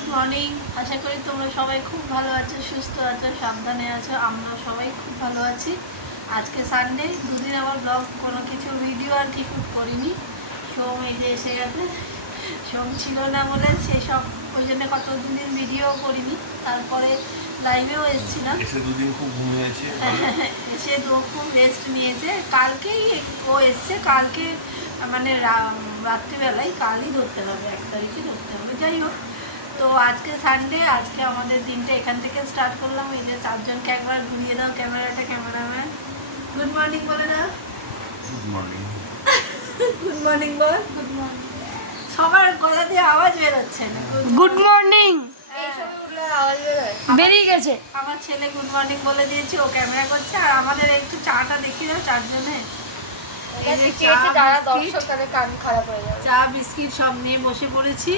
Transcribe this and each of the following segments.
Good morning. আশা করি তোমরা সবাই খুব ভালো আছো, সুস্থ আছো, সাবধানে আছো। আমরা সবাই খুব ভালো আছি। আজকে সানডে, দুদিন আবার ব্লগ কোনো কিছু ভিডিও আর কি শ্যুট করিনি। সোম এই যে এসে গেছে, সোম ছিল না বলে সেসব ওই জন্য কত দুদিন ভিডিও করিনি। তারপরে লাইভেও এসেছিলাম, এসে দুদিন খুব ঘুমিয়েছে, এসে খুব রেস্ট নিয়েছে। কালকেই ও এসছে, কালকে মানে রাত্রিবেলায়, কালই ধরতে হবে, 1 তারিখে ধরতে হবে। যাই হোক, তো আজকে সানডে, আজকে আমাদের দিনটা এখান থেকে স্টার্ট করলাম। এই যে 4 জনকে একবার ঘুরিয়ে দাও ক্যামেরাটা, ক্যামেরাম্যান। গুড মর্নিং বলে দাও। Good morning. গুড মর্নিং বল। Good morning. সবার গলা দিয়ে আওয়াজ বেরোচ্ছে না। গুড মর্নিং বেরিয়ে গেছে। আমার ছেলে গুড মর্নিং বলে দিয়েছে, ও ক্যামেরা করছে। আর আমাদের একটু চাটা দেখিয়ে দাও 4 জনে। চা বিস্কিট সব নিয়ে বসে পড়েছি।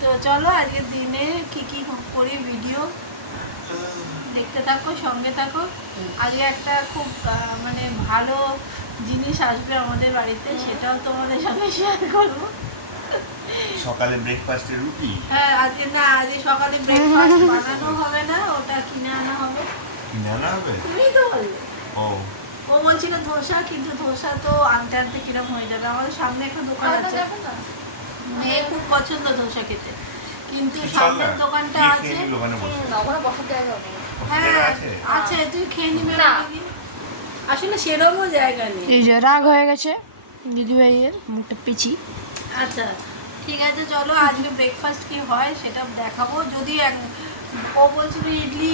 তো চলো আজকের দিনে কি কি করি ভিডিও দেখতে থাকো, সঙ্গে থাকো। আজকে একটা খুব মানে ভালো জিনিস আসবে আমাদের বাড়িতে, সেটাও তোমাদের সঙ্গে শেয়ার করবো। সকালে ব্রেকফাস্টে রুটি? হ্যাঁ, আজকে না, আজকে সকালে ব্রেকফাস্ট বানানো হবে না, ওটা কিনে আনা হবে। কিনে আনা হবে? তুমিই তো বললে। ও বলছিল ধোসা, কিন্তু ধোসা তো আনতে আনতে কিরকম হয়ে যাবে। আমাদের সামনে একটা দোকান আছে, মেয়ে খুব পছন্দ ধোসা খেতে, কিন্তু সামনের দোকানটা আছে। হ্যাঁ আছে, তুই খেয়ে নিবি না। আসলে সেরকমও জায়গা নেই। এই যে রাগ হয়ে গেছে দিদিভাইয়ের, মুখটা পেঁচি। আচ্ছা ঠিক আছে, চলো আজকে ব্রেকফাস্ট কি হয় সেটা দেখাবো। যদি ও বলছিল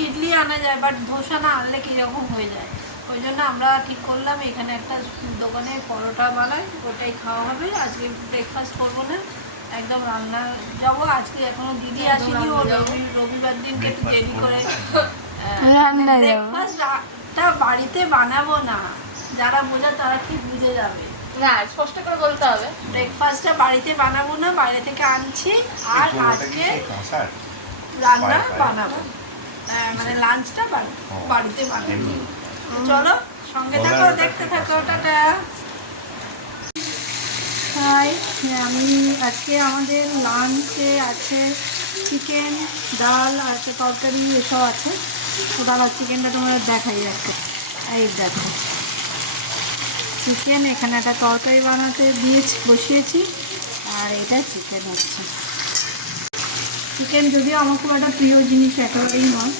ইডলি আনা যায়, বাট ধোসা না আনলে কীরকম হয়ে যায়। ওই জন্য আমরা ঠিক করলাম এখানে একটা দোকানে পরোটা বানাই, ওটাই খাওয়া হবে। আজকে ব্রেকফাস্ট করবো না, একদম রান্না যাবো। আজকে এখনো দিদি আসেনি, ও রবিবার দিনকে একটু দেরি করে ব্রেকফাস্টটা বাড়িতে বানাবো না। যারা বোঝা তারা ঠিক বুঝে যাবে না, স্পষ্ট করে বলতে হবে। ব্রেকফাস্টটা বাড়িতে বানাবো না, বাইরে থেকে আনছি। আর আজকে রান্না বানাবো, মানে লাঞ্চটা বাড়িতে বানাবো। চলো সঙ্গে থাকো, দেখতে থাকো। টাটা। হাই, আমি আজকে আমাদের লাঞ্চে আছে চিকেন, ডাল, আছে তরকারি, এসব আছে। তো দাদা চিকেনটা তোমাদের দেখাই একটা। এই দেখো চিকেন, এখানে একটা তরকারি বানাতে বসিয়েছি। আর এটা চিকেন হচ্ছে। চিকেন যদিও আমার খুব একটা প্রিয় জিনিস একেবারেই নয়,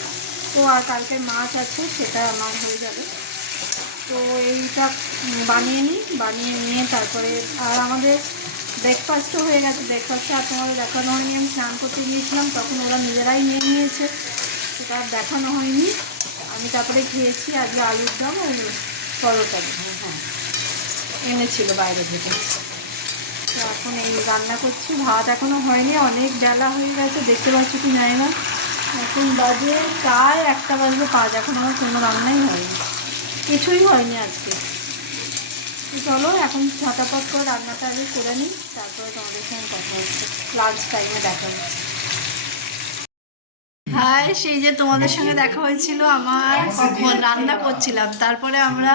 তো আর কালকে মাছ আছে, সেটা আমার হয়ে যাবে। তো এইটা বানিয়ে নিয়ে তারপরে, আর আমাদের ব্রেকফাস্টও হয়ে গেছে। ব্রেকফাস্টে আর তোমাদের দেখানো হয়নি, আমি স্নান করতে গিয়েছিলাম, তখন ওরা নিজেরাই নিয়ে নিয়েছে, সেটা আর দেখানো হয়নি। আমি তারপরে খেয়েছি আজকে আলুর দম ও পরোটা। হ্যাঁ এনেছিল বাইরে থেকে। তো এখন এই রান্না করছি, ভাত এখনও হয়নি, অনেক বেলা হয়ে গেছে, দেখতে পাচ্ছি কি জানি না। এখন বাজে প্রায় 1টা বাজবে 5, এখন আমার কোনো রান্নাই হয়নি, কিছুই হয়নি আজকে। তো চলো এখন ঝটাপট করে রান্নাটা আগে করে নিই, তারপরে তোমাদের সঙ্গে কথা হচ্ছে, লাঞ্চ টাইমে দেখা হচ্ছে। হাই, সেই যে তোমাদের সঙ্গে দেখা হয়েছিল আমার কখন রান্না করছিলাম, তারপরে আমরা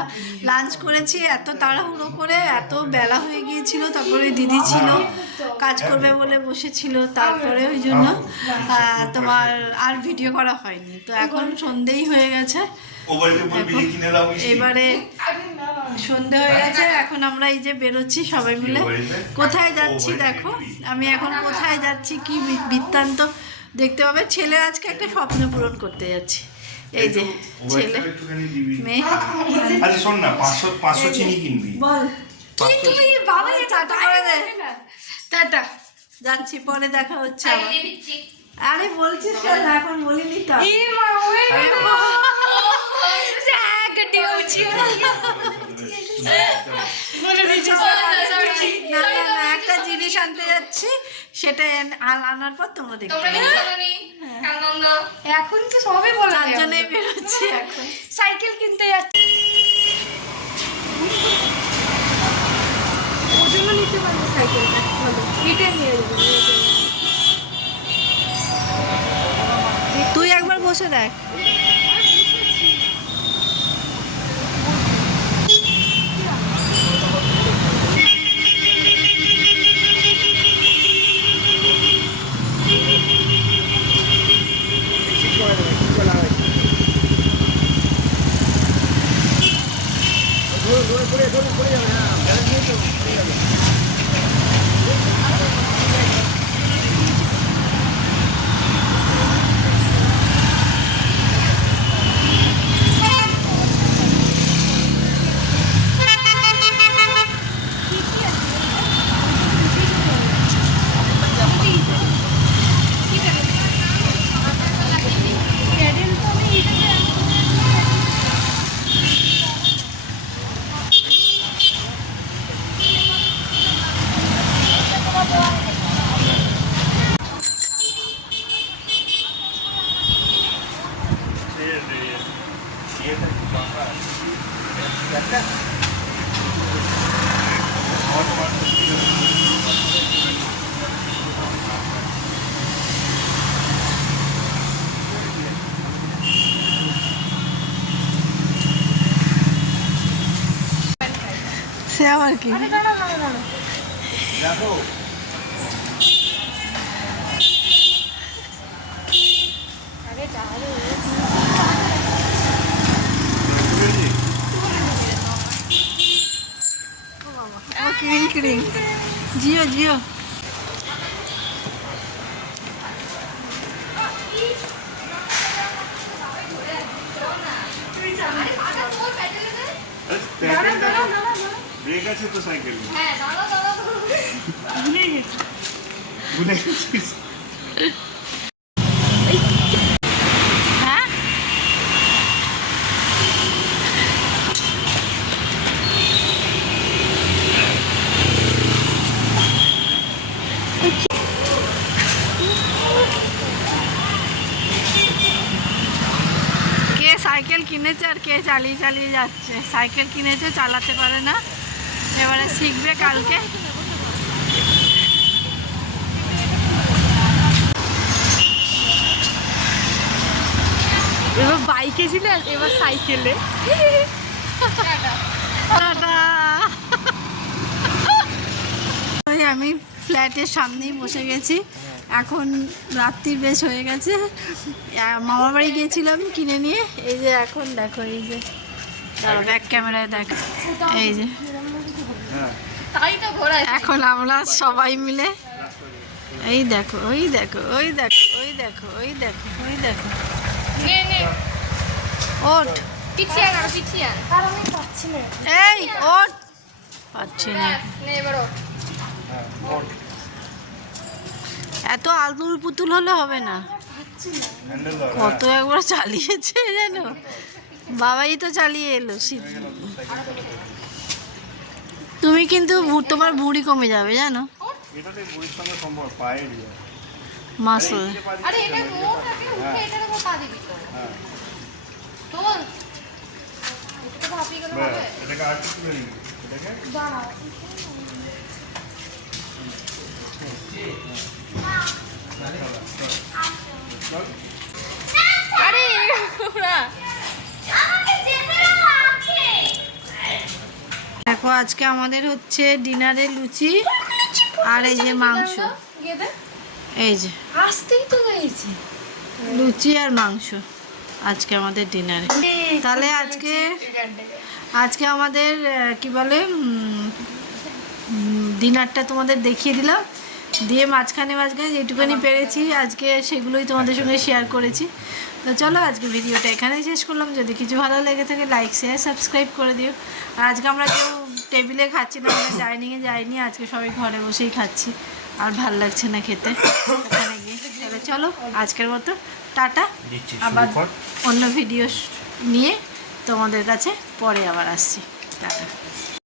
লাঞ্চ করেছি এত তাড়াহুড়ো করে, এত বেলা হয়ে গিয়েছিল। তারপরে দিদি ছিল, কাজ করবে বলে বসেছিল, তারপরে ওই জন্য তোমার আর ভিডিও করা হয়নি। তো এখন সন্ধেই হয়ে গেছে, এবারে সন্ধে হয়ে গেছে। এখন আমরা এই যে বেরোচ্ছি সবাই মিলে। কোথায় যাচ্ছি দেখো, আমি এখন কোথায় যাচ্ছি কি বৃত্তান্ত দেখতে পাবে। ছেলে আজকে একটা স্বপ্ন পূরণ করতে যাচ্ছি। এই যে ছেলে মেয়ে। আরে শোন না, 500 চিনি কিনবি। বল কি তুমি বাবা টাটা করে দে। টাটা। যাচ্ছি, পরে দেখা হচ্ছে আবার। আরে বলছিস কেন, এখন বলিনি তো। একটা জিনিস আনতে যাচ্ছি, সেটা আনার পর তোমরা দেখতে পাবে। এখন তো সবে বলা 4 জনে বেরোচ্ছি এখন। সাইকেল কিনতে যাচ্ছি, ওজন্য নিতে পারবে সাইকেলটা। বলো এটা নিয়ে যাবো। তুই একবার বসে দেখ। সে আবার কি দেখো কিরিং কিরিং জিও জিও ব্রেক আছে তো সাইকেল হ্যাঁ দাঁড়া দাঁড়া ভুলে গেছি ভুলে গেছিস হ্যাঁ কে সাইকেল কিনেছে আর কে চালিয়ে চালিয়ে যাচ্ছে সাইকেল কিনেছে চালাতে পারে না এবারে শিখবে কালকে এবার বাইকে ছিল এবার সাইকেলে টাটা। ওই আমি ফ্ল্যাটের সামনেই বসে গেছি এখন রাত্রি বেশ হয়ে গেছে মামার বাড়ি গিয়েছিলাম কিনে নিয়ে এই যে এখন দেখো এই যে ব্যাক ক্যামেরায় দেখো এই যে তাই তো ঘোরায় এখন আমরা সবাই মিলে এই দেখো ওই দেখো ওই দেখো ওই দেখো ওই দেখো ওই দেখো নে নে ওঠ পিছিয়ে আন পিছিয়ে আন আর আমি পাচ্ছি না এই ওঠ পাচ্ছি না নে এবার ওঠ। এত আলতুর পুতুল হলে হবে না কত একবার চালিয়েছে জানো বাবাই তো চালিয়ে এলো তুমি কিন্তু তোমার ভুঁড়ি কমে যাবে জানো এটাতে বুড়ির সঙ্গে সম্ভব পায়ে দিয়ে মাসল আরে এটা মুখ থাকে উঠে এটার উপর পা দিবি তো হ্যাঁ তোল এটা তো ভাবি গেল হবে এটাকে আর কিছু নেই এটাকে দাঁড়া আরে ওরা দেখো আজকে আমাদের হচ্ছে ডিনারে লুচি আর এই যে মাংস এই যে আসতেই তো গেছি লুচি আর মাংস আজকে আমাদের ডিনারে তাহলে আজকে আমাদের কি বলে ডিনারটা তোমাদের দেখিয়ে দিলাম দিয়ে মাঝখানে যেটুকুনি পেরেছি আজকে সেগুলোই তোমাদের সঙ্গে শেয়ার করেছি তো চলো আজকে ভিডিওটা এখানেই শেষ করলাম যদি কিছু ভালো লেগে থাকে লাইক শেয়ার সাবস্ক্রাইব করে দিও আর আজকে আমরা কেউ টেবিলে খাচ্ছি না আমরা ডাইনিংয়ে যাইনি আজকে সবাই ঘরে বসেই খাচ্ছি আর ভাল লাগছে না খেতে ওখানে গিয়ে তাহলে চলো আজকের মতো টাটা আবার অন্য ভিডিও নিয়ে তোমাদের কাছে পরে আবার আসছি টাটা